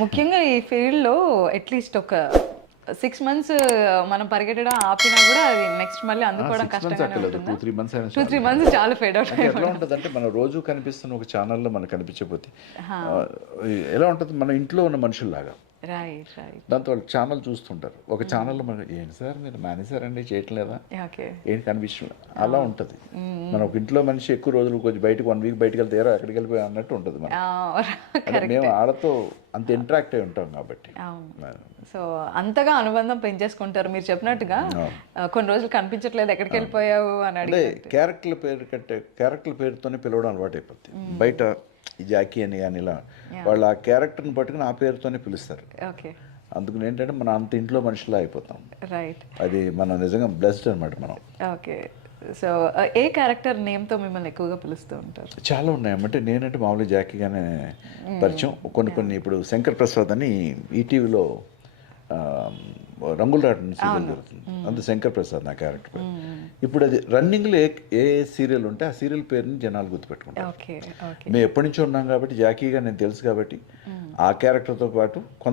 ముఖ్యంగా ఈ ఫీల్డ్లో అట్లీస్ట్ ఒక 6 months మనం పరిగెట్టడం ఆపినా కూడా అది నెక్స్ట్ మళ్ళీ అందుకోవడం 6 months కష్టంగానే అక్కర్లేదు, ఉంటుందా? 2-3 months అయినా 2-3 చాలు. months చాలా ఫేడ్ అవుట్ అంటే ఎట్లా ఉంటుంది అంటే మనం రోజు కనిపిస్తున్న ఒక ఛానల్లో మనకు కనిపించకపోతే ఎలా ఉంటుంది, మన ఇంట్లో ఉన్న మనుషుల్లాగా. రైట్. దాంతో వాళ్ళు ఛానల్ చూస్తుంటారు. ఒక ఛానల్లో మనం ఏంటి సార్ మీరు మానేశారండి చేయట్లేదా, ఓకే. ఏంటి కనిపించడం, అలా ఉంటుంది. మన ఒక ఇంట్లో మనిషి ఎక్కువ రోజులు కొంచెం బయటకు 1 week బయటకు వెళ్తే ఎక్కడికి వెళ్ళిపోయా అన్నట్టు ఉంటుంది మనం. అంటే మేము ఆడతో అంత ఇంటరాక్ట్ అయి ఉంటాం కాబట్టి. సో అంతగా అనుబంధం పెంచేసుకుంటారు మీరు చెప్పినట్టుగా. కొన్ని రోజులు కనిపించట్లేదు ఎక్కడికి వెళ్ళిపోయావు అని అంటే అడిగి క్యారెక్టర్ల పేరుతోనే పిలవడం అలవాటు అయిపోతుంది. బయట ఈ జాకీ అని కానీ ఇలా వాళ్ళు ఆ క్యారెక్టర్ని పట్టుకుని ఆ పేరుతోనే పిలుస్తారు. ఓకే. అందుకని ఏంటంటే మనం అంత ఇంట్లో మనుషులా అయిపోతాం. రైట్. అది మనం నిజంగా బ్లెస్డ్ అనమాట మనం. ఓకే. సో ఏ క్యారెక్టర్ నేమ్తో మిమ్మల్ని ఎక్కువగా పిలుస్తూ ఉంటారు? చాలా ఉన్నాయన్నమాట. నేనంటే మామూలుగా జాకీగానే పరిచయం. కొన్ని ఇప్పుడు శంకర్ ప్రసాద్ అని ఈటీవీలో రంగుల రాటం సీరియల్ జరుగుతుంది, అంత శంకర్ ప్రసాద్ నా క్యారెక్టర్ పేరు. ఇప్పుడు అది రన్నింగ్లో ఏ సీరియల్ ఉంటే ఆ సీరియల్ పేరుని జనాలు గుర్తుపెట్టుకుంటారు. మేము ఎప్పటి నుంచో ఉన్నాం కాబట్టి జాకీగా నేను తెలుసు కాబట్టి ఆ క్యారెక్టర్తో పాటు కొంత